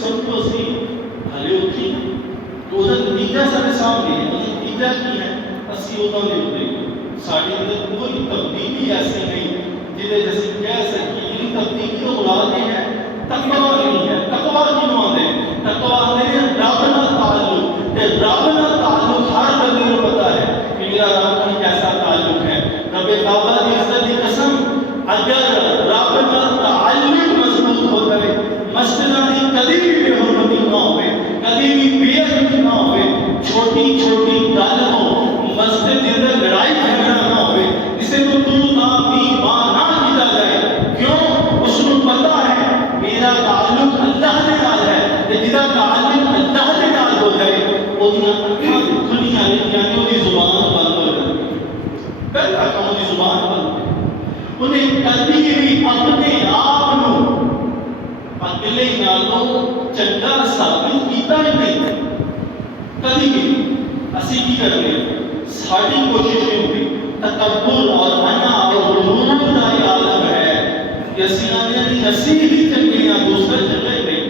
سمجھو سی ہلے اٹھی وہ نتیجہ سارے سامنے ہے. وہ نتیجہ کی ہے اسی ادوں کے اتنے سارے اندر کوئی تبدیلی ایسی نہیں جہے جیسے کہہ سکیں یہ تبدیلی تو مراد یہ ہے تقویٰ نہیں ہے. تقویٰ کیوں آتے ہیں؟ تقویٰ آتے ہیں رب نال تعلق. رب نال تعلق ہر بندے کو پتا ہے کہ میرا رب نال کیسا تعلق ہے. رب کعبہ کی عزت کی قسم اگر رب نال تعلق مضبوط ہوتا ہے مسجداں دی کبھی بھی بے حرمتی نہ ہوئے کبھی بھی بے ادبی نہ ہوئے چھوٹی چھوٹی گل ہو مسجد کے اندر لڑائی جھگڑا نہ ہوئے کسی کو تو نہ بھی ماں نہ کیتا جائے. کیوں؟ اس کو پتا ہے میرا تعلق اللہ کے نال ہے تے جدا تعلق اللہ کے نال ہو جائے اودیاں اکھاں کھلیاں رہندیاں تے اودی زبان بند ہو جاتی ہے. پہلا کام اودی زبان بند انہیں کبھی بھی اپنے آپ نو اگلے نالوں چنگا ثابت کیتا ہی نہیں. کبھی بھی اسی کی کرتے ہیں ساری کوشش یہ ہوتی تکبر اور انا اور غرور کا یہ عالم ہے کہ اسی ہی چنگے یا دوسرے چنگے نہیں.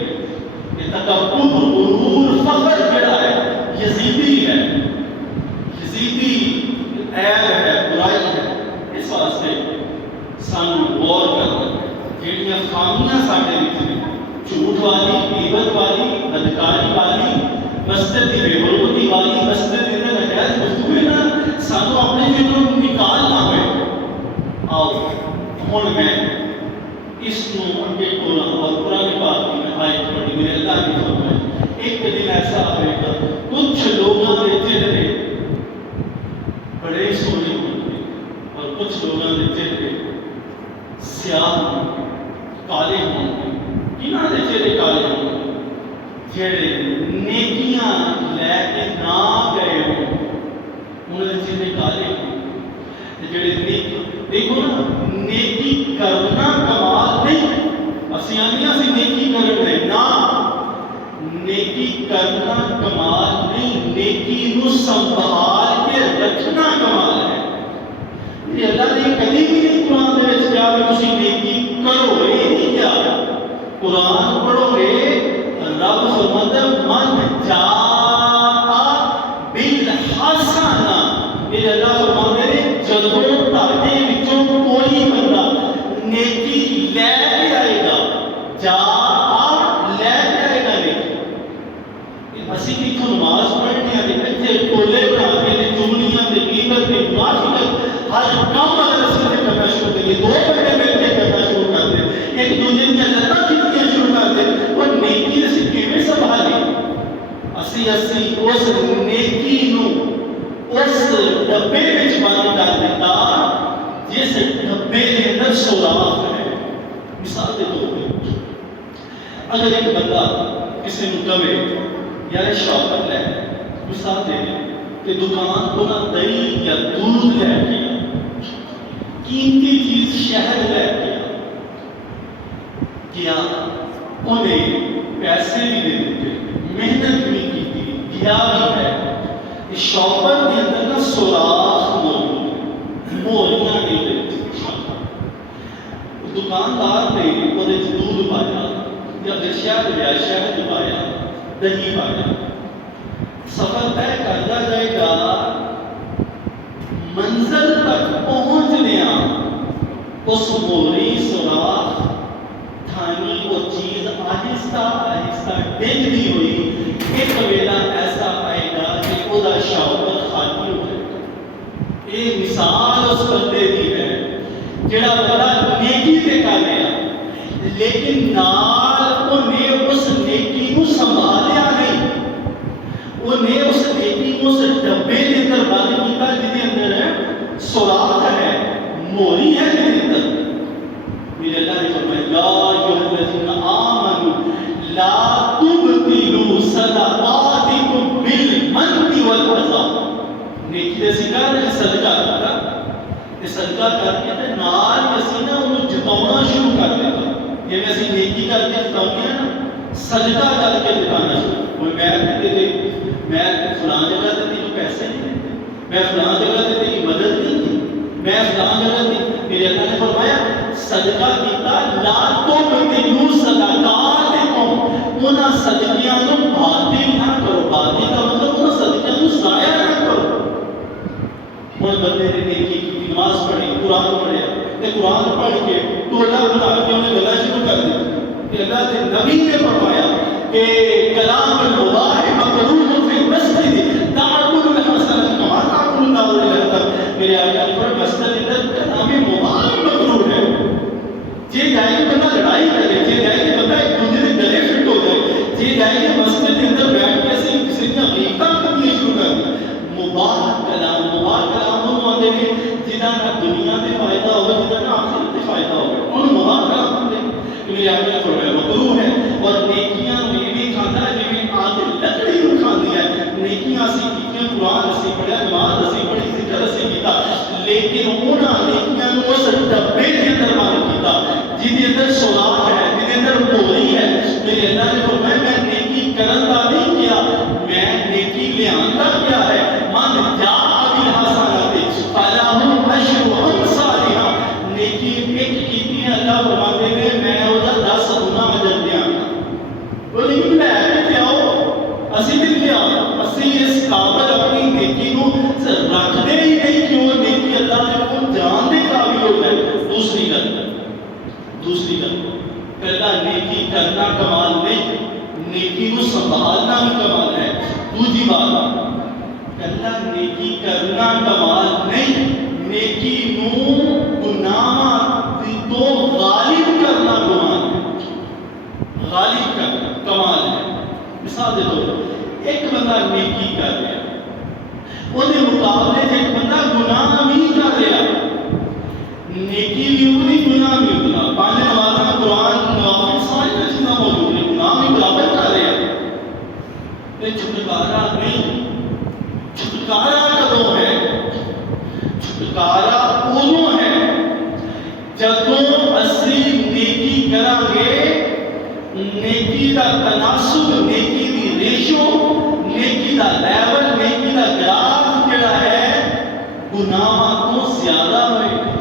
یہ تکبر غرور فخر جڑا ہے یزیدی ہے یزیدی عیب ہے برائی ہے. اس واسطے سانو غور کرنا جہاں خامیاں سارے جھوٹ والی غیبت والی بدکاری والی مسجد کی بے حرمتی والی مسجد کے اندر نجائز گفتگو ہے نا سانو اپنے جیوں نکالنا ہوئے. آؤ ہن میں اس کو اگے قرآن اور قرآن پاک کی میں آیت پڑھی میرے اللہ کی طرف ہے. ایک دن ایسا آئے گا کچھ لوگوں کے چہرے بڑے سونے ہوں گے اور کچھ لوگوں کے چہرے سیاہ ہوں گے کالے ہوں گے. کنہاں دے چہرے کالے ہوں گے؟ جڑے نیکیاں لے کے نہ گئے ہوں انہوں نے چہرے کالے ہوں. جڑے نیکی دیکھو نا نیکی کرنا کمال نہیں اسی آنیاں سی نیکی کرنے نا نیکی کرنا کمال نہیں نیکی نو سنبھال کے رکھنا کمال ہے. یہ اللہ نے کبھی بھی نہیں قرآن دے وچ کہا کہ تسی نیکی کرو یہ نہیں کیا. قرآن پڑھو گے رب فرماتا من جاء بالحسنہ میرے اللہ فرماتے ہیں جدوں تہاڈے وچوں کوئی بندہ نیکی لے کے آئے گا جاء لے کے آئے گا نیکی. اسی اتوں نماز پڑھنے آ کے ٹولے بنا کے چگلیاں تے غیبت تے منافقت ہر کام اگر اس نے کرنا شروع کر دیا دو بندے مل کے کرنا شروع کر دے ایک دوسرے کی لتاں کھینچنا شروع کر دے اور نیکی اسی کیویں سنبھالی. اسی اس نیکی نو اس ڈبے وچ بند کر دیتا جس ڈبے کے اندر سوراخ ہے. مثال دے طور پہ اگر ایک بندہ کسی نو کہے یار شاپر لے مثال دے کہ دکان کو نہ دہی یا دودھ لے کے قیمتی چیز شہد لے کے کیا انہیں پیسے بھی دے دیتے محنت بھی کی دیا بھی ہے. شاپر کے اندر نا سوراخ موجود موریاں نہیں دکاندار نے وہ دودھ پایا یا شہد لیا شہد پایا دہی پایا سفر طے کرتا جائے گا منزل تک پہنچنے اس موری سوراخ تھانی وہ چیز آہستہ آہستہ ڈگتی ہوئی ایک ویلا ایسا آئے گا کہ وہ شاپر خالی ہو جائے گا. یہ مثال اس بندے کی ہے جڑا بڑا نیکی تے کر گیا لیکن نال انہیں اس نیکی کو سنبھالیا نہیں. انہیں اس نیکی کو اس ڈبے کے اندر بند کیتا جس کے اندر سوراخ ہے موری ہے جس کے اندر. میرے اللہ نے فرمایا یا ایھا الذین آمنوا لا تبطلوا صدقاتکم بالمن والعذا. نیکی دے سکار نے صدقہ کرتا تے صدقہ کر کے تے نال اسی نا انہوں جتاؤنا شروع کر دیتا. جی اسی نیکی کر کے جتاؤنے ہیں نا صدقہ کر کے جتانا شروع. کوئی میں فلاں جگہ تے تینوں پیسے نہیں دیتے میں فلاں جگہ تے تیری مدد نہیں کی میں فلاں جگہ تے میرے اللہ نے فرمایا صدقہ کیتا لا تبطلوا صدقاتکم انہاں صدقیاں نو باطل نہ کرو. باطل کا مطلب انہاں صدقیاں نو ضائع نہ کرو. ہن بندے نے نیکی کی, نماز پڑھی, قرآن پڑھیا, تے قرآن پڑھ کے ٹولا بنا کے انہیں گلا شروع کر دی کہ اللہ کے نبی نے فرمایا کہ کلام المباح مکروہ فی المسجد تعقل الحسن کما تعقل النار الحطب. میرے آقا نے فرمایا مسجد کے اندر کلام مباح مکروہ ہے. جی جائے کہ بندہ لڑائی کرے, جی جائے کہ بندہ ایک دوسرے کے گلے فٹ ہو جائے, جی جائے کہ مسجد کے اندر بیٹھ کے کسی کی غیبتاں کرنی شروع کر دی. مباح کلام وہ آتے ہیں جنہاں نہ دنیا میں فائدہ ہوگا, جنہاں نہ آخرت میں فائدہ ہوگا, انہوں مباح کلام ہوتے ہیں. کہ میرے آقا نے فرمایا مکروہ ہے. اور نیکیاں میں بھی کھانا ہے جی میں آگے لکڑی نو کھاندی ہے. نیکیاں اسی کیتیاں, قرآن اسی پڑھیا, نماز اسی پڑھی, ذکر اسی کیتا, لیکن انہاں نیکیاں نو اس ڈبے کے اندر بند کیتا جن کے اندر سوراخ ہے, جن کے اندر موری ہے. میرے اللہ نے فرمایا میں نیکی کرن دا نہیں کیا, میں نیکی لے آندا کیا ہے. من جاء بالحسنۃ فلہ عشر امثالھا. نیکی ایک کیتی ہے, اللہ فرماتے ہیں میں اودا 10 گنا اجر دیاں گا. وہ لیکن لے کے آؤ, اسی بھی لے آؤ, اسی اس قابل اپنی نیکی نو رکھتے ہی نہیں کہ وہ نیکی اللہ نے کو جان دے قابل ہو جائے. دوسری گل پہلا نیکی کرنا کمال نہیں, نیکی نو سنبھالنا بھی کمال ہے. دوسری بات پہلا نیکی کرنا کمال نہیں, نیکی نو گناہ تو غالب کرنا کمال ہے. غالب کرنا کمال ہے. مثال دے دو, ایک بندہ نیکی کر رہا, وہ دے مقابلے سے ایک بندہ گناہ نہیں کر رہا, نیکی بھی اتنی گناہ بھی اتنا. 5 نمازاں, قرآن, نوافل, ساری چیزاں موجود ہیں, گناہ بھی برابر کر رہے ہیں. چھٹکارا نہیں. چھٹکارا کدوں ہے؟ چھٹکارا ادوں ہے جدوں اسی نیکی کریں گے, نیکی دا تناسب, نیکی دی ریشو, نیکی دا لیول, نیکی دا گراف جڑا ہے گناہ تو زیادہ ہوئے گا.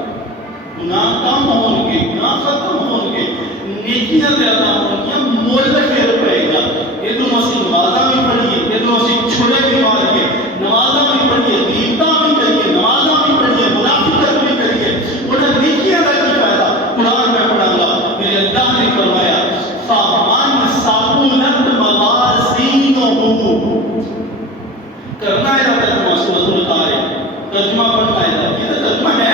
گناہ کم ہون گے, گناہ ختم ہون گے, نیکیاں زیادہ ہون گیا, مول پھر پڑے گا. یہ تو اسی نمازاں بھی پڑھیے, یہ تو اسی چھڑے بھی ماریے, نمازاں بھی پڑھیے, غیبتاں بھی کریے, نمازاں بھی پڑھیے, منافقت بھی کریے, انہیں نیکیاں کا کی فائدہ. قرآن میں پڑھا گا, میرے اللہ نے فرمایا فَمَنْ ثَقُلَتْ مَوَازِینُهُ. کرنا ہے ترجمہ سورۃ القارعہ, ترجمہ پڑھنا ہے, یہ تو ترجمہ ہے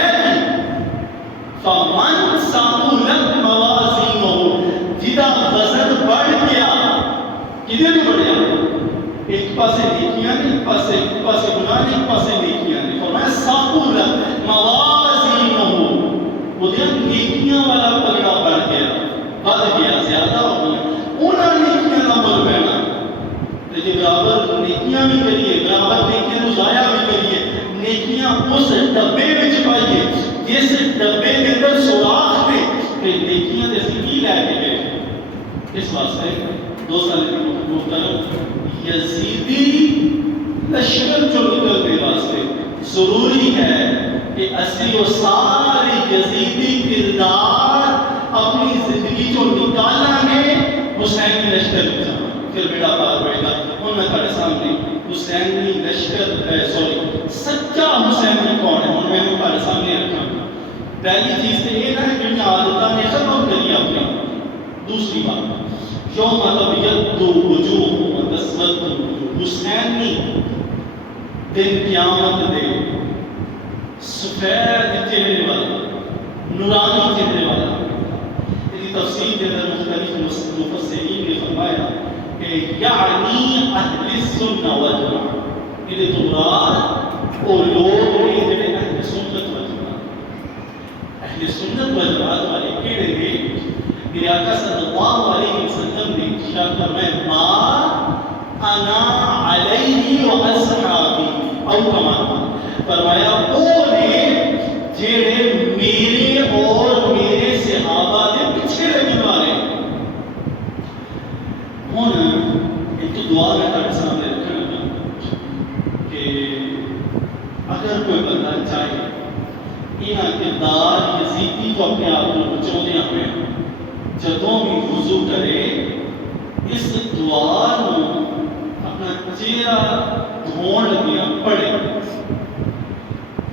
فَمَنْ ثَقُلَتْ مَوَازِینُهُ. جدا وزن بڑھ گیا, کدھر بھی بڑھ گیا, ایک پاسے نیکیاں نہیں, ایک پاسے گناہ نہیں, ایک پاسے نیکیاں نہیں. فرمایا ثَقُلَتْ مَوَازِینُهُ. وہ دیا نیکیاں والا پلڑا بڑھ گیا, بڑھ گیا, زیادہ ہو گیا. انہاں نیکیاں کا مل پہنا, لیکن برابر نیکیاں بھی کریے, برابر نیکیاں کو ضائع بھی کریے, نیکیاں اس ڈبے میں پائیے جس ڈبے کے اندر سوراخ نے کہ نیکیاں جیسے کی لے کے گئے. اس واسطے 2 سال کی محترم یزیدی لشکر جو نکلنے واسطے ضروری ہے کہ اسی و ساری یزیدی کردار اپنی زندگی جو نکالنا ہے حسین لشکر میں جانا, پھر بیڑا پار ہوئے گا. ان میں کھڑے سامنے حسینی لشکر سچا حسینی کون ہے, ان میں کھڑے سامنے رکھا. پہلی چیز تو یہ ہے کہ عادتہ نے ختم کری اپنی. دوسری بات یوم تبیض وجوہ وتسود وجوہ, حسینی دن قیامت دے سفید چہرے والا, نورانی چہرے والا. اس تفسیر کے اندر مختلف مفسرین نے فرمایا کہ یعنی اہل السنہ والجماعہ, یہ تو مراد وہ لوگ ہیں جنہیں اہل سنت والجماعت. اہل سنت والجماعت والے کیڑے نے میرے آقا صلی اللہ علیہ وسلم نے ارشاد فرمایا ما انا علیہ و اصحابی او کما, فرمایا وہ نے جڑے میرے اور میرے صحابہ کے پیچھے لگنے والے. ہن ایک دعا میں تمہارے سامنے رکھنا چاہتا کہ اگر کوئی بندہ چاہے انہاں کردار یزیدی کو اپنے آپ کو بچاؤندے ہوئے جدوں بھی وضو کرے اس دعا نو اپنا چہرہ دھون لگیا پڑھے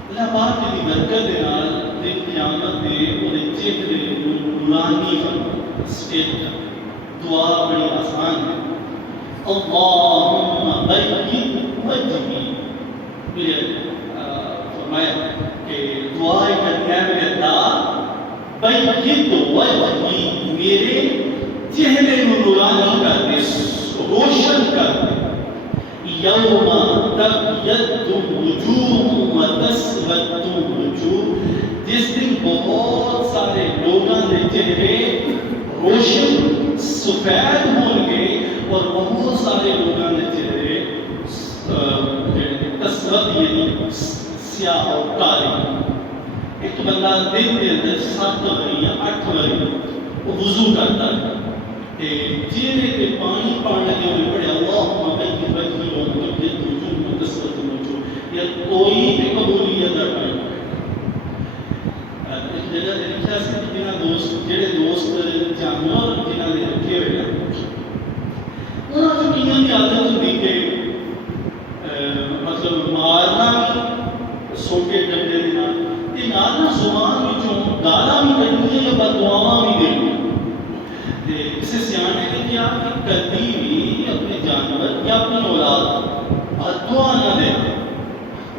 اللہ پاک دی برکت دے نال دن قیامت دے اور چہرے نورانی فرما سٹیٹ دعا بڑی آسان ہے اللہم بیض وجہی میرے فرمایا کہ دعا کرنی ہے میرے اللہ بیض وجہی میرے چہرے نورانی کر دے روشن کر دے یوم تبیض وجوہ وتسود وجوہ جس دن بہت سارے لوگوں کے چہرے روشن سفید ہوں گے اور بہت سارے لوگوں کے چہرے تسود یعنی سیاہ اور کالے ایک بندہ دن کے اندر 7 باری یا 8 باری وضو کرتا ہے چہرے پہ پانی پڑنے کے لیے پڑے اللہم بیض وجہی وتبیض وجوہ وتسود وجوہ یا کوئی بھی قبولیت نہ پائے ایک جگہ دے لکھا سی کہ جڑے دوست جانور جنہاں نے رکھے ہوئے ہیں انہاں جو کئیاں دی عادت ہوندی کہ مطلب مارنا بھی سوٹے ڈنڈے دے نال تے نال زبان وچوں گالاں بھی کڈھنیاں یا بددعاواں بھی دینیاں اسے سیانے نے کیا کہ کبھی بھی اپنے جانور یا اپنی اولاد بددعا نہ دے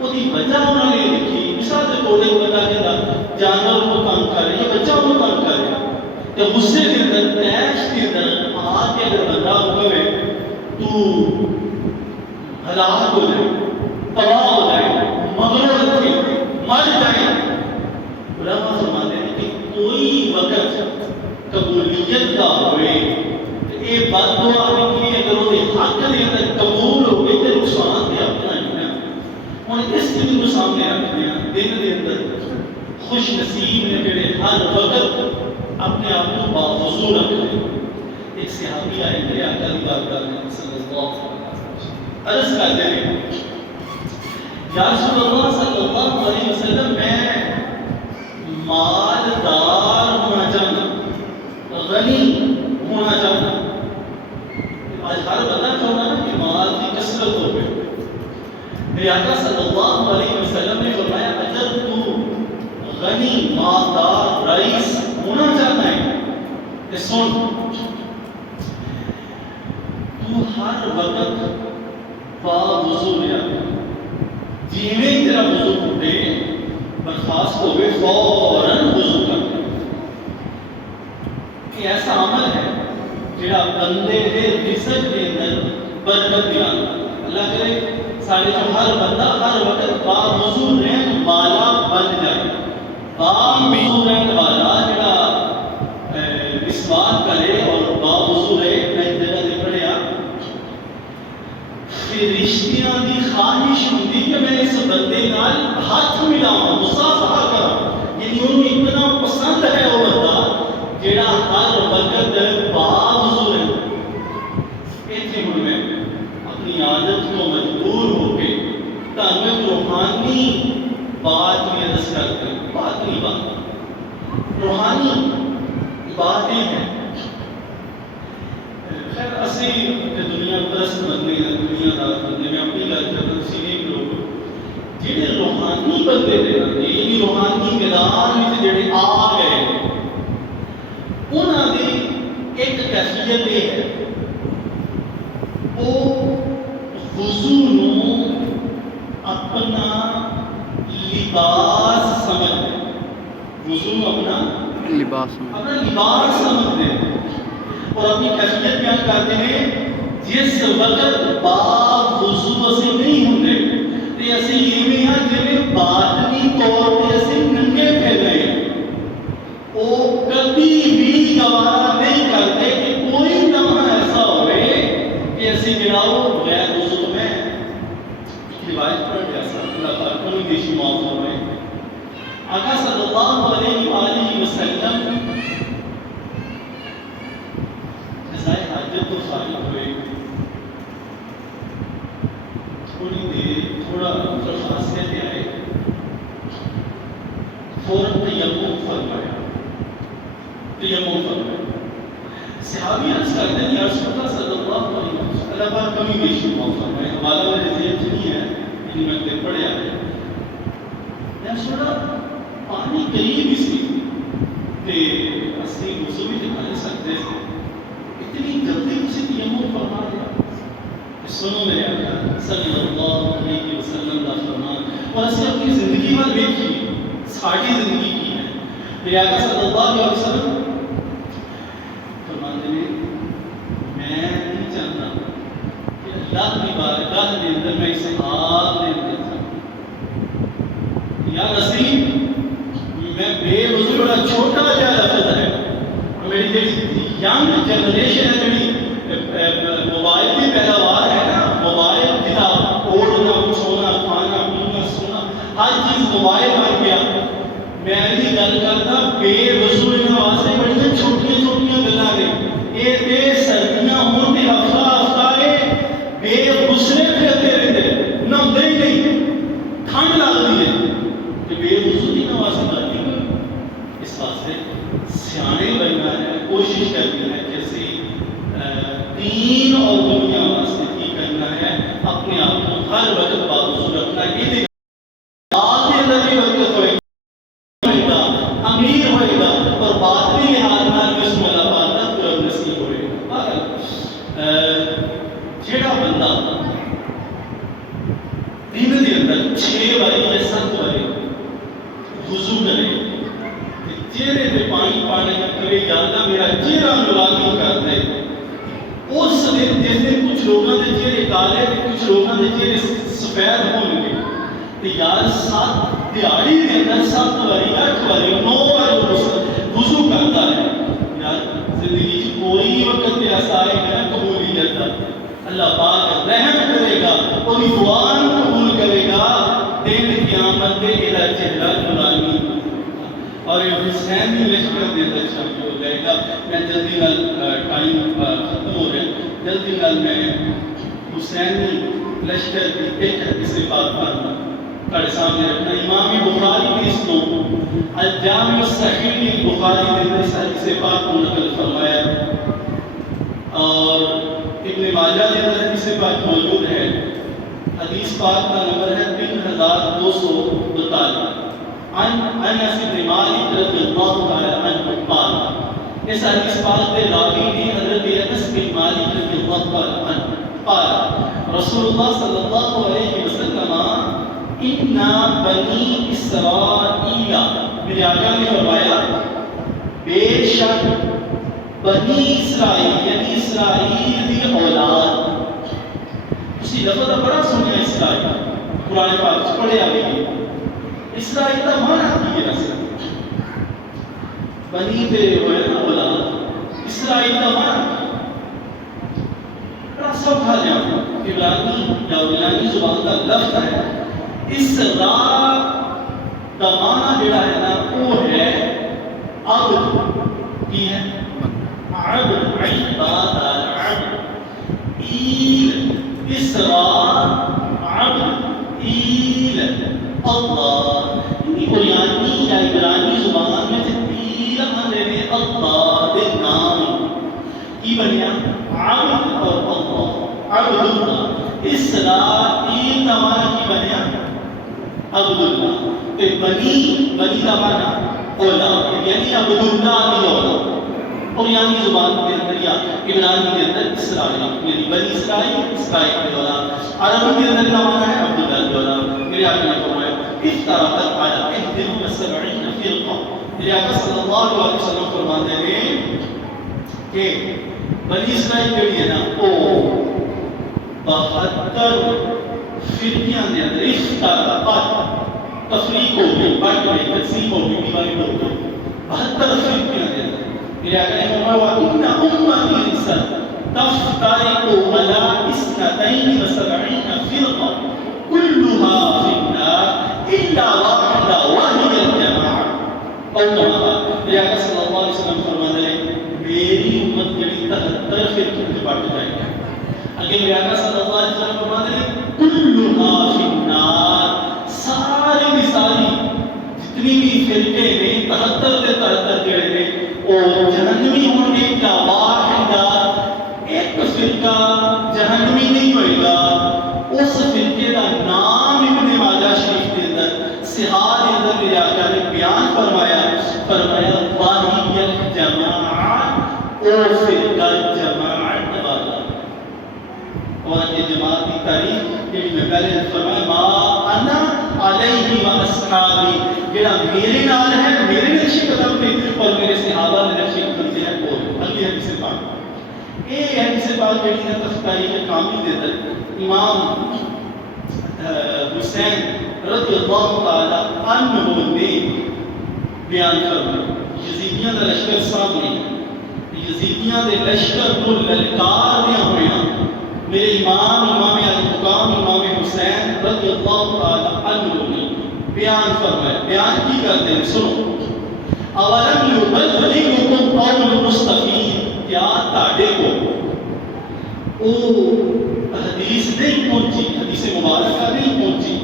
وہ دی وجہ انہوں نے لکھی مثال سے توڑے کو بتا کہ جانور کو تنگ کرے یا بچہ کو تنگ کرے یا غصے کے اندر تیش کے اندر آ کے اگر بندہ ہوگا تو ہلاک ہو جائے تباہ ہو جائے مغرور رکھے مر جائے علماء فرماتے ہیں کہ کوئی وقت قبولیت کا ہوئے یہ بد دعا لکھی اگر وہ حق دے اندر قبول ہو گئی تو نقصان بھی اپنا ہی ہے اور اس دن کو سامنے رکھتے ہیں دن دے اندر خوش نصیب نے جڑے ہر وقت اپنے آپ کو باوضو رکھتے ہیں ایک صحابی آئے میرے آقا دی بارگاہ میں صلی اللہ علیہ وسلم عرض کرتے ہیں یا رسول اللہ صلی اللہ علیہ وسلم میں مالدار ہونا چاہتا غنی ہونا چاہتا آج ہر بندہ چاہتا نا کہ مال کی کثرت ہو گئی میرے آقا صلی اللہ علیہ وسلم نے فرمایا اگر تو غنی مالدار رئیس ہونا چاہتا ہے کہ سن تو ہر وقت باوضو لیا جیویں تیرا وضو ٹوٹے برخاست ہو گئے فوراً وضو کر یہ ایسا عمل ہے جڑا بندے دے رزق دے اندر برکت دلانا اللہ کرے سارے جو ہر بندہ ہر وقت باوضو رہن والا بن جائے باوضو رہن والا جڑا مسواک کرے اور باوضو رہے میں جگہ دے پڑھیا کہ رشتیاں دی خواہش ہوندی کہ میں اس بندے نال ہاتھ ملاواں مصافحہ کراں یعنی انہوں اتنا پسند ہے وہ بندہ جڑا ہر وقت باوضو ہے ایتھے ہن میں اپنی عادت کو مجبور ہو کے تانوں روحانی بات میں عرض کرتے ہیں باطنی بات روحانی باتیں ہیں خیر اسی دنیا پرست بندے ہیں دنیا دار بندے میں اپنی گل کرتا سینے لوگ جڑے روحانی بندے نے یعنی روحانی میدان وچ جڑے آ گئے انہاں دی ایک کیفیت یہ ہے وہ وضو نو اپنا لباس سمجھتے وضو اپنا لباس سمجھتے اور اپنی کیفیت بیان کرتے ہیں جس وقت باوضو اسی نہیں ہوندے تے اسی ایویں ہاں جویں باطنی طور تے اسی ننگے پھر گئے وہ کبھی بھی گوارا نہیں کرتے کہ کوئی لمحہ ایسا ہوئے کہ اسی گراؤ غیر وضو میں ایک روایت پڑھ جیسا اللہ پاک کو دیشی موضوع میں آقا صلی اللہ علیہ وآلہ وسلم قضائے حاجت تو فارغ ہوئے تھوڑی دیر تھوڑا فاصلے پہ آئے فوراً تیمم فرمایا صحابی عرض کرتے ہیں یا رسول اللہ صلی اللہ علیہ وسلم اللہ پاک کمی بیشی معاف فرمائے حوالہ میں رضیت نہیں ہے یعنی میں پھر پڑھے آئے یا رسول اللہ پانی قریب ہی سی کہ اسی وضو بھی دکھانے سکتے تھے اتنی جلدی کسی تیمم فرما دیا سنو میرے آقا صلی اللہ علیہ وسلم کا فرمان اور اسے اپنی زندگی پر دیکھی ساڑھی زندگی کی ہے میرے آقا صلی اللہ علیہ وسلم فرماتے ہیں میں نہیں چاہتا کہ اللہ کی بارگاہ کے اندر میں اسے حال لے لیتا یا نصیب میں بے وضو بڑا چھوٹا جا لفظ ہے اور میری جیسی ینگ جنریشن ہے میری موبائل کی پیداوار ہے نا موبائل کتاب اوڑھنا سونا کھانا پینا سونا ہر چیز موبائل بن گیا میں نہیں گل کرتا بے وضو واسطے بڑی چھوٹیاں چھوٹیاں گلاں نے یہ تے سردیاں ہون تے ہفتہ ہفتہ بے غسلے پھرتے رہتے نہاندے ہی نہیں ٹھنڈ لگتی ہے کہ بے وضو کی نماز پڑھنی اس واسطے سیانے بننا ہے کوشش کرنی ہے کہ اسی دین اور دنیا واسطے کی کرنا ہے اپنے آپ کو ہر وقت باوضو رکھنا ہے یہ بعد کے اندر بھی برکت ہوئے گا امیر ہوئے گا اور بعد میں لحاظ نال اس مولا پاک کا قرب نصیب ہوئے گا جیڑا بندہ دن کے اندر 6 باری یا 7 باری وضو کرے چہرے پہ پانی پانے کا کرے یا اللہ میرا چہرہ نورانی کر دے اس دن جس دن کچھ لوگوں کے چہرے کالے کچھ لوگوں کے چہرے سفید ہون گے تو یار 7 دیہڑی کے اندر 7 باری 8 باری 9 باری وضو کرتا ہے یار زندگی کی کوئی وقت ایسا آئے گا نا قبولیت کا اللہ پاک رحم کرے گا اور دعا قبول کرے گا دن قیامت کے میرا چہرہ نورانی اور یہ حسین بھی لشکر دے اندر شامل ہو جائے گا میں جلدی نال ٹائم ختم ہو رہا ہے جلدی نال میں حسینی لشکر کی ایک حدیث پاک پڑھنا تھوڑے سامنے رکھنا امام بخاری نے اس کو الجامع الصحیح بخاری نے اس حدیث پاک کو نقل فرمایا اور ابن ماجہ کے اندر حدیث پاک موجود ہے حدیث پاک کا نمبر ہے 3242 عن انس بن مالک رضی اللہ تعالی عنہ قال اس حدیث پاک کے راوی نے حضرت انس بن مالک رضی اللہ تعالی عنہ قال رسول اللہ صلی اللہ علیہ وسلم ان بنی اسرائیل میرے آقا نے فرمایا بے شک بنی اسرائیل یعنی اسرائیل کی اولاد اسی لفظ بڑا سنیا اسرائیل قرآن پاک پڑھے آگے اسرائیل کا معنی کی ہے بنی تے ہوئے نا اولاد اسرائیل کا معنی بڑا سوکھا جانا عبرانی یا عبرانی زبان کا لفظ ہے اسرا کا معنی جڑا ہے نا وہ ہے عبد کی ہے عبد عباد العبد ایل اسرا عبد ایل اللہ قرآنی یا عبرانی زبان میں تیل آنے میں اللہ دے نام کی بنیا عبد اور اللہ عبد اللہ اسرائیل کا معنی کی بنیا عبد اللہ تے بنی کا معنی اولاد یعنی عبد اللہ کی اولاد قرآنی زبان کے اندر یا عبرانی کے اندر اسرائیل یعنی بنی اسرائیل اسرائیل کی اولاد عربی کے اندر کا معنی ہے عبد اللہ کی اولاد میرے آقا نے فرمایا افترقت على 71 فرقہ میرے آقا صلی اللہ علیہ وسلم فرماتے ہیں کہ بنی اسرائیل کے لیے نا او 72 فرقیاں نے اندر افترقت تفریق ہو گئی بٹ گئی تقسیم ہو گئی ڈیوائڈ ہو گئی 72 فرقیاں نے اندر میرے آقا نے فرمایا وَإِنَّ أُمَّتِي تَفْتَرِقُ عَلَى 72 فرقہ كلها في النار إلا واحدة وهي الجماعة اور میرے آقا صلی اللہ علیہ وسلم فرماتے ہیں میری امت جڑی 73 فرقوں میں بٹ جائے گی اگے میرے آقا صلی اللہ علیہ وسلم فرماتے ہیں كلها في النار ساری کی ساری جتنی بھی فرقے نے 73 جڑے نے وہ جہنمی ہوں گے الا واحدہ فرقہ جہنمی نہیں ہوئے گا، اس فرقے کا نام ابن ماجہ شریف کے اندر صحاح کے اندر میرے آقا نے بیان فرمایا واہی الجماعت، او فرقہ جماعت والا۔ اور یہ جماعت کی تعریف کہ میں پہلے فرمایا ما انا علیہ و اصحابی، جڑا میرے نال ہے، میرے نقش قدم پہ اور میرے صحابہ نے نقش قدم سے ہے وہ اگلی حدیث پاک۔ یہ حدیث پاک جڑی ہے تاریخ کامل دے اندر امام حسین رضی اللہ تعالی عنہ نے بیان فرمایا۔ یزیدیاں دا لشکر سامنے، یزیدیاں دے لشکر کو للکار دیا ہویا میرے امام علی مقام امام حسین رضی اللہ تعالی عنہ نے بیان فرمایا۔ بیان کی کرتے ہیں، سنو۔ اولم یبلغکم قول مصطفی، کیا تاڑے کو او حدیث نہیں پہنچی، حدیث مبارکہ نہیں پہنچی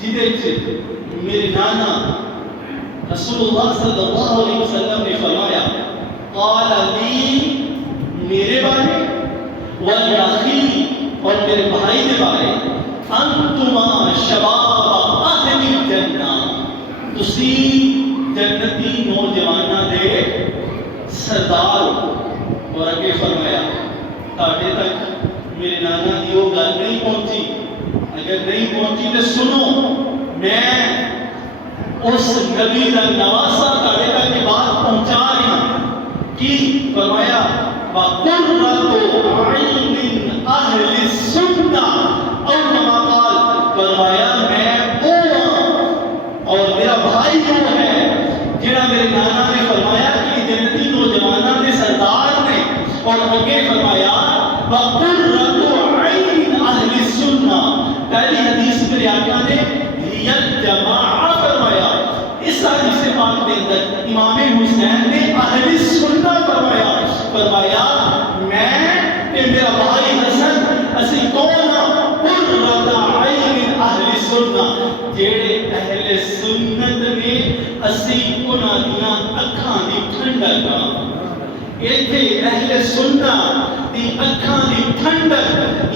جدے سے میرے نانا رسول اللہ صلی اللہ علیہ وسلم نے فرمایا قال لی، میرے بارے، وَلِأَخِي، اور میرے بھائی کے بارے، انتما شباب اہل الجنہ، تسی جنتی نوجوانہ دے سردار ہو۔ اور اگے فرمایا تاڑے تک میرے نانا کی وہ گل نہیں پہنچی، اگر نہیں پہنچی تو سنو، میں اس نبی کا نواسا تاڑے تک کی بات پہنچا رہا ہوں۔ کی فرمایا وَقُرَّةُ عَيْنٍ أَهْلِ السُّنَّةِ، اور کما قال، فرمایا میں وہ ہوں اور میرا بھائی وہ ہے جنہا میرے نانا نے فرمایا کہ جنتی نوجوانہ نے سردار نے، اور آگے فرمایا وَقُرَّةُ عَيْنٍ أَهْلِ السُّنَّةِ، پہلی حدیث میرے آقا نے ہی الجماعہ فرمایا۔ اس حدیث پاک کے اندر امام حسین نے اہل السنہ فرمایا، فرمایا میں کہ میرا بھائی حسن اسی کون قرۃ عین اہل السنہ، جڑے اہل سنت نے اسی انہاں دیاں اکھاں دی ٹھنڈک ہاں۔ ایتھے اہل سنہ دی اکھاں دی ٹھنڈک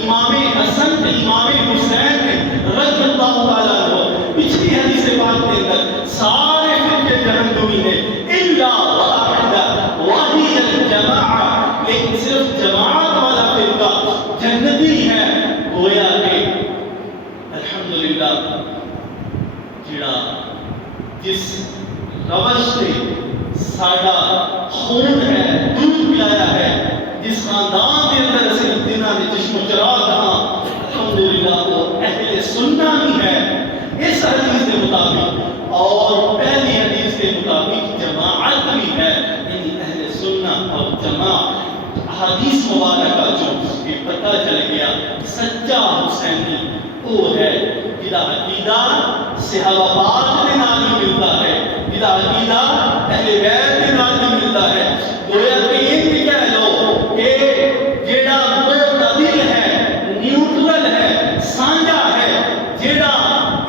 امام حسن تے امام حسین نے رضی اللہ تعالیٰ عنہ۔ پچھلی حدیث پاک کے اندر سارے فرقے جہنمی نے الا واحدہ وہی الجماعہ، لیکن صرف جماعت والا فرقہ جنتی ہے۔ گویا کہ الحمدللہ جڑا جس روش سے ساڈا خون ہے، دودھ پلایا ہے، جس خاندان کے اندر اسے دنوں میں چشم و چراغ ہاں، الحمدللہ وہ اہل سنہ ہی ہے۔ اس حدیث کے مطابق اور پہلی حدیث کے مطابق جماعت بھی ہے، یعنی اہل سنہ اور جماعت۔ حدیث مبارکہ جو یہ پتہ چل گیا سچا حسینی وہ ہے جدا عقیدہ صحابہ پاک کے نال ہی ملتا ہے، جدا عقیدہ اہل بیت کے نال ہی ملتا ہے۔ گویا کہ یہ بھی کہہ لو کہ جڑا معتدل ہے، نیوٹرل ہے، سانجا ہے، جڑا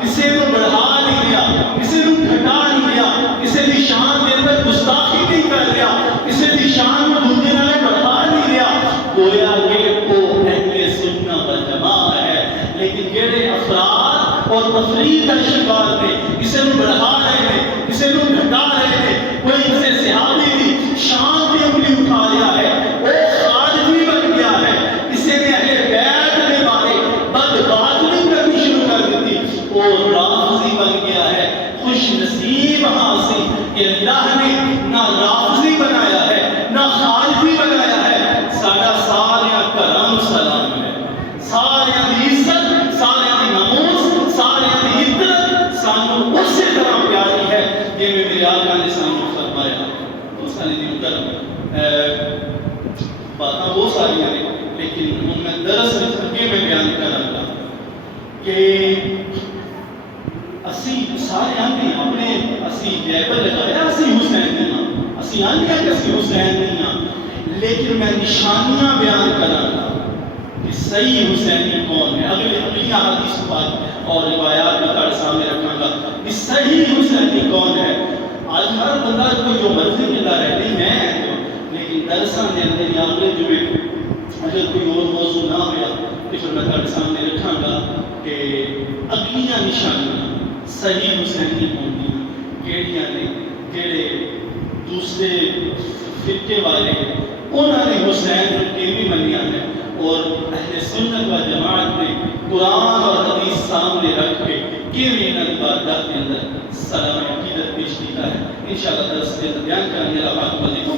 کسی کو بڑھا نہیں رہا، کسی کو گھٹا نہیں رہا، کسی کی شان کے اندر گستاخی نہیں کر رہا، کسی کی شان کو دوسرے نال بڑھا نہیں رہا، گویا کہ وہ اہل سنہ و جماعت ہے۔ لیکن جڑے افراد اور تفریق کا شکار تھے، کسی کو بڑھا رہے تھے، کسی کو گھٹا رہے تھے، کوئی کسی صحابی کی شان کی انگلی اٹھا رہا ہے، وہ خارجی بن گیا ہے، کسی نے اہل بیت کے بارے بدباطلی کرنی شروع کر دیتی، وہ رافضی بن گیا ہے۔ خوش نصیب حاصل کہ اللہ نے نہ رافضی بنایا ہے نہ خارجی بنایا ہے، ساڈا سارا کرم سلام ہے، سارا دی عزت، سارا دی ناموس، سارا دی عزت سانو اسی طرح پیاری ہے جی میں میرے آقا نے سانو فرمایا۔ تو سارے دن کرم باتاں وہ ساری ہیں، لیکن میں درس اگے میں بیان کروں گا کہ اسی سارے آتے ہیں اپنے اسی لیبل لگایا اسی حسین نہیں ہاں، اسی آتے ہیں کہ اسی حسین نہیں ہاں، لیکن میں نشانیاں بیان کروں گا کہ صحیح حسینی کون ہے۔ اگلی حدیث پاک اور روایات میں تھوڑے سامنے رکھوں گا کہ صحیح حسینی کون ہے۔ آج ہر بندہ کو جو مرضی ملا رہے نہیں میں ہے تو، لیکن درساں دے اندر یا اگلے جو اگر کوئی اور موضوع نہ ہوا تو پھر میں تھوڑے سامنے رکھاں گا کہ اگلیاں نشانیاں صحیح حسینی ہوندیاں کیڑیاں نے جڑے دوسرے فرقے والے انہوں نے حسین کو کیویں منیا ہے، اور اہل سنت و جماعت نے قرآن اور حدیث سامنے رکھ کے کیویں انہوں نے بارگاہ کے اندر سلام عقیدت پیش کیتا ہے۔ انشاءاللہ درس کے بیان کرنے والا بات کو